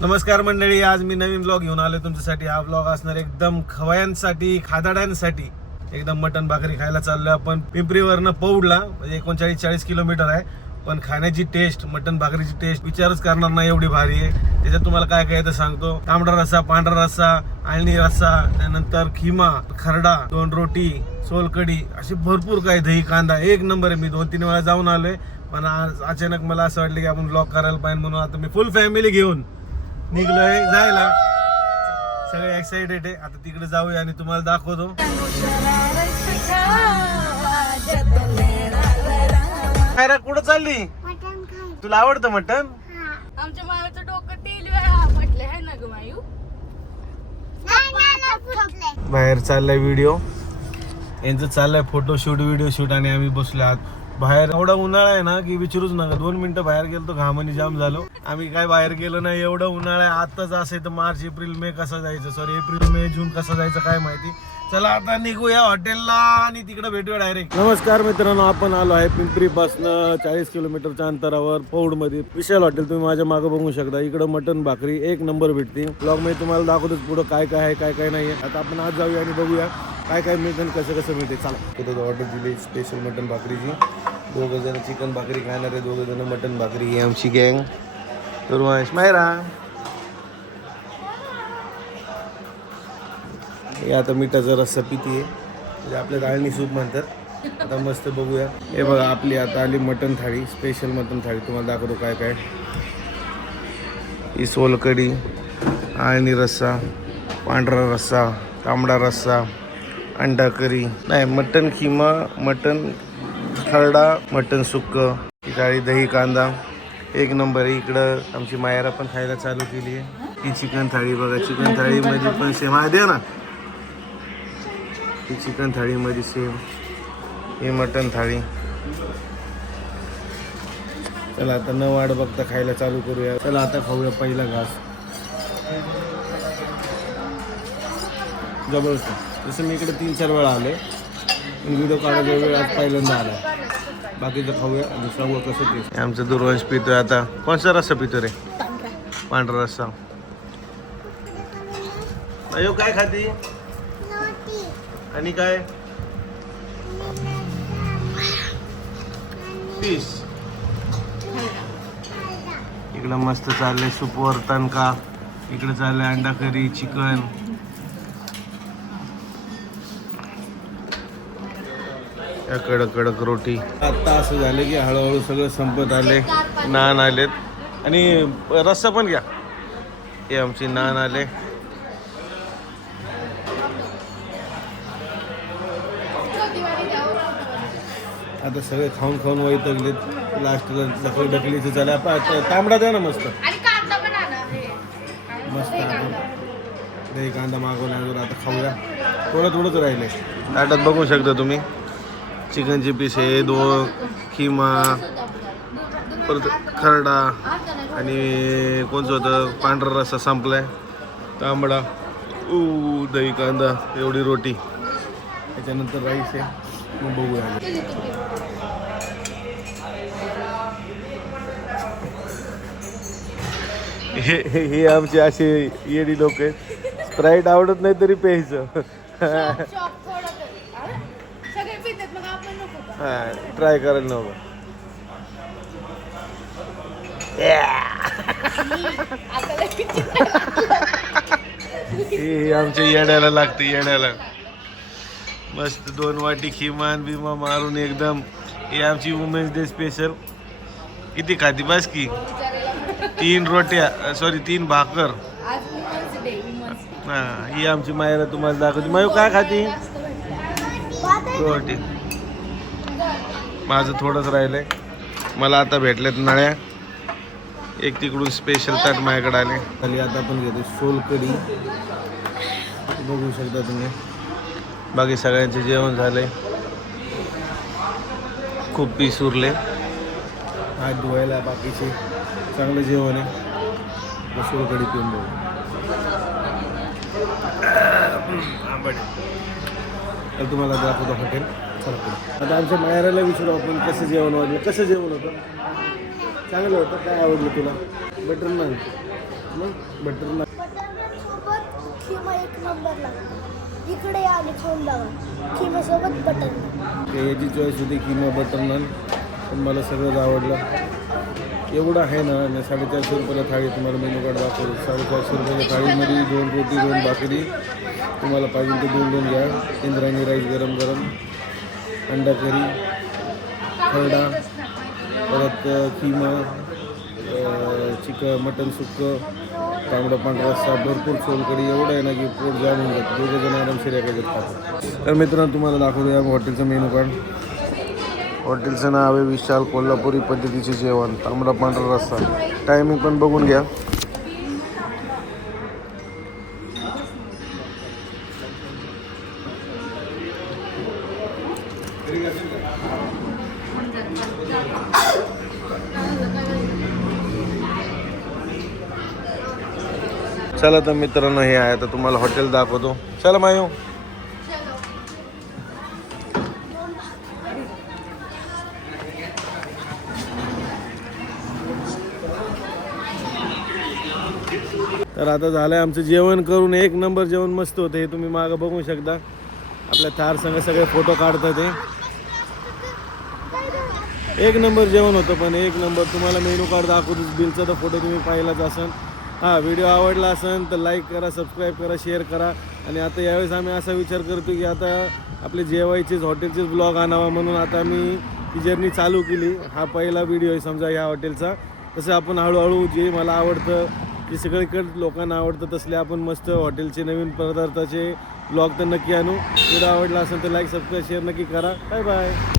नमस्कार मंडळी, आज मी नवीन ब्लॉग घेऊन आलो तुमच्यासाठी. हा ब्लॉग असणार एकदम खवयांसाठी, खादाड्यांसाठी. एकदम मटन भाकरी खायला चाललोय आपण पिंपरीवरनं पौडला. म्हणजे 39-40 किलोमीटर आहे. पण खाण्याची टेस्ट, मटन भाकरीची टेस्ट विचारच करणार नाही, एवढी भारी आहे. त्याच्यात तुम्हाला काय काय तर सांगतो. तांबडा रस्सा, पांढरा रस्सा, आळणी रस्सा, त्यानंतर खिमा, खरडा, 2 रोटी, सोलकडी, असे भरपूर काय, दही कांदा, एक नंबर आहे. मी 2-3 वेळा जाऊन आलोय, पण आज अचानक मला असं वाटलं की आपण ब्लॉग करायला पाहिजे, म्हणून आता मी फुल फॅमिली घेऊन निघलोय जायला. सगळे एक्साइटेड आहे. आता तिकडे जाऊया आणि तुम्हाला दाखवतो. काय कुठं चालली? तुला आवडतं मटन? आमच्या मायाचं डोकं तेल वेळा म्हटलं आहे ना ग मायू. बाहेर चाललाय व्हिडिओ, यांचं चाललंय फोटोशूट, व्हिडिओ शूट, आणि आम्ही बसलो आहात बाहेर. एवढा उन्हाळा आहे ना की विचारूच नका. 2 मिनिटं बाहेर गेलो तर घामाने जाम झालो. आम्ही काय बाहेर गेलो नाही, एवढं उन्हाळा आहे. आताच असेल तर मार्च, एप्रिल, मे कसा जायचं, सॉरी एप्रिल, मे, जून कसा जायचं काय माहिती. चला आता निघूया हॉटेलला आणि तिकडे भेटूया डायरेक्ट. नमस्कार मित्रांनो, आपण आलो आहे पिंपरी पासून 40 किलोमीटरच्या अंतरावर पौड मध्ये विशाल हॉटेल. तुम्ही माझ्या मागे बघू शकता. इकडं मटन भाकरी एक नंबर भेटते. ब्लॉग मध्ये तुम्हाला दाखवतोच पुढं काय काय आहे, काय काय नाही. आता आपण आज जाऊया आणि बघूया काय काय मिळतं, कसं कसं मिळते. चला तिथं ऑर्डर दिली स्पेशल मटन भाकरीची. 2 जण चिकन भाकरी खाणार आहे, 2 जण मटन भाकरी. ही आमची गँग. दुर्वांश, मायरा, हे आता मिठाचा रस्सा पिती आहे, म्हणजे आपल्या डाळणी सूप म्हणतात. आता मस्त बघूया. हे बघा, आपली आता आली मटन थाळी, स्पेशल मटन थाळी. तुम्हाला दाखवतो काय काय. ही सोलकडी, आळणी रस्सा, पांढरा रस्सा, तांबडा रस्सा, अंडा करी, नाही मटन खिमा, मटन खरडा, मटन सुक्क, ही थाळी, दही कांदा, एक नंबर आहे. इकडं आमची मायरा पण खायला चालू केली आहे. ही चिकन थाळी बघा, चिकन थाळीमध्ये पण सेम आहे, द्या ना. ही चिकन थाळीमध्ये सेम. ही मटन थाळी. चला आता न वाट बघता खायला चालू करूया. चला आता खाऊया पहिला घास. जबरदस्त. जसं मी इकडे 3-4 वेळा आले, पण व्हिडिओ काढायचा वेळ आज पहिल्यांदा आला. बाकीचं खाऊया आणि सांगू कसं ते. आमचं दुर्वंश पितोय आता. कोणचा रस्सा पितो रे? पांढरा रस्सा. अयो काय खाती? आणि काय? पीस. इकडं मस्त चाललंय सूपवर तणका. इकडे चाललंय अंडा करी, चिकन. कडक कडक रोटी. आता असं झालं की हळूहळू सगळं संपत आले. नान आलेत आणि रस्सा पण घ्या. हे आमची नान आले. आता सगळे खाऊन खाऊन वैतागलेत. लास्टला ढकलीचं झालं. आपण तांबडा द्या ना मस्त मस्त. आपण दही कांदा मागवला, आता खाऊया. थोडंच राहिले ताटात. बघू शकता तुम्ही. चिकनचे पीस आहे, 2 खिमा, परत खरडा, आणि कोणचं होतं पांढरा रस्सा संपलाय, तांबडा, दही कांदा, एवढी रोटी. त्याच्यानंतर राईस आहे. मग बघूया. हे आमचे असे येडी लोक आहेत. स्प्राईट आवडत नाही तरी प्यायचं. ट्राय करायला नव्हतं. हे आमच्या येड्याला लागते, येड्याला. मस्त 2 वाटी खिमान बिमा मारून एकदम. हे आमची वुमेन्स डे स्पेशल. किती खाती बस की? 3 रोट्या, सॉरी 3 भाकर. हा, ही आमची मायरा तुम्हाला दाखवते. मायू काय खाती? रोटी. माझं थोडंच राहिलंय. मला आता भेटलेत नळ्या. एक तिकडून स्पेशल ताट माझ्याकडे आले. खाली आता आपण घेतो सोलकडी. बघू शकता तुम्ही. बाकी सगळ्यांचे जेवण झालंय. खूप पीस उरले. हात धुवायला बाकीचे. चांगलं जेवण आहे. सोलकडी पिऊन बघू. तर तुम्हाला दाखवतो हॉटेल. आता आमच्या मायराला विचारू आपण कसं जेवण वाटलं. कसं जेवण होतं? चांगलं होतं. काय आवडलं तुला? बटर नान. मग बटर नान बटर सोबत खिमा एक नंबर लागतो. इकडे आले खाऊन बघा खिम्यासोबत बटर नान. याची चॉईस होती किंवा बटर नान, पण मला सगळंच आवडलं. एवढं आहे ना, आणि 450 रुपयाला थाळी तुम्हाला मेनू कार्ड दाखवतो. 450 रुपयाच्या थाळीमध्ये 2 रोटी 2 भाकरी, तुम्हाला पाहिजे ते 2 घ्या. इंद्रायणी राईस गरम गरम, अंडा करी, खरडा, परत किमा, चिकन मटन सुक्कं, तांबडा पांढरा रस्सा, भरपूर सोलकढी. एवढं आहे ना की पोट जाम होऊन जातं. दोघं जण आरामशीर एका खातात. तर मित्रांनो तुम्हाला दाखवतो या हॉटेलचं मेनू कार्ड. हॉटेलचं नाव आहे विशाल कोल्हापुरी पद्धतीचे जेवण, तांबडा पांढरा रस्सा. टायमिंग पण बघून घ्या. चला तर मित्रांनो हे आहे, आता तुम्हाला हॉटेल दाखवतो. चला मायो. तर आता झालंय आमचं जेवण करून. एक नंबर जेवण मस्त होतं. हे तुम्ही मागं बघू शकता. आपल्या थार संग सगळे फोटो काढतात. ते एक नंबर जेवण होतं. पण एक नंबर तुम्हाला मेनू कार्ड दाखवतो. बिलचा तर फोटो तुम्ही पाहिलाच असेल. हा व्हिडिओ आवडला असेल तर लाईक करा, सबस्क्राईब करा, शेअर करा. आणि आता यावेळेस आम्ही असा विचार करतो की आता आपले जेवायचेच हॉटेलचेच ब्लॉग आणावा, म्हणून आता आम्ही ही जर्नी चालू केली. हा पहिला व्हिडिओ आहे समजा ह्या हॉटेलचा. तसं आपण हळूहळू जे मला आवडतं, जे सगळीकडे लोकांना आवडतं, तसले आपण मस्त हॉटेलचे नवीन पदार्थाचे ब्लॉग तर नक्की आणू. व्हिडिओ आवडला असेल तर लाईक सबस्क्राईब शेअर नक्की करा. Bye bye.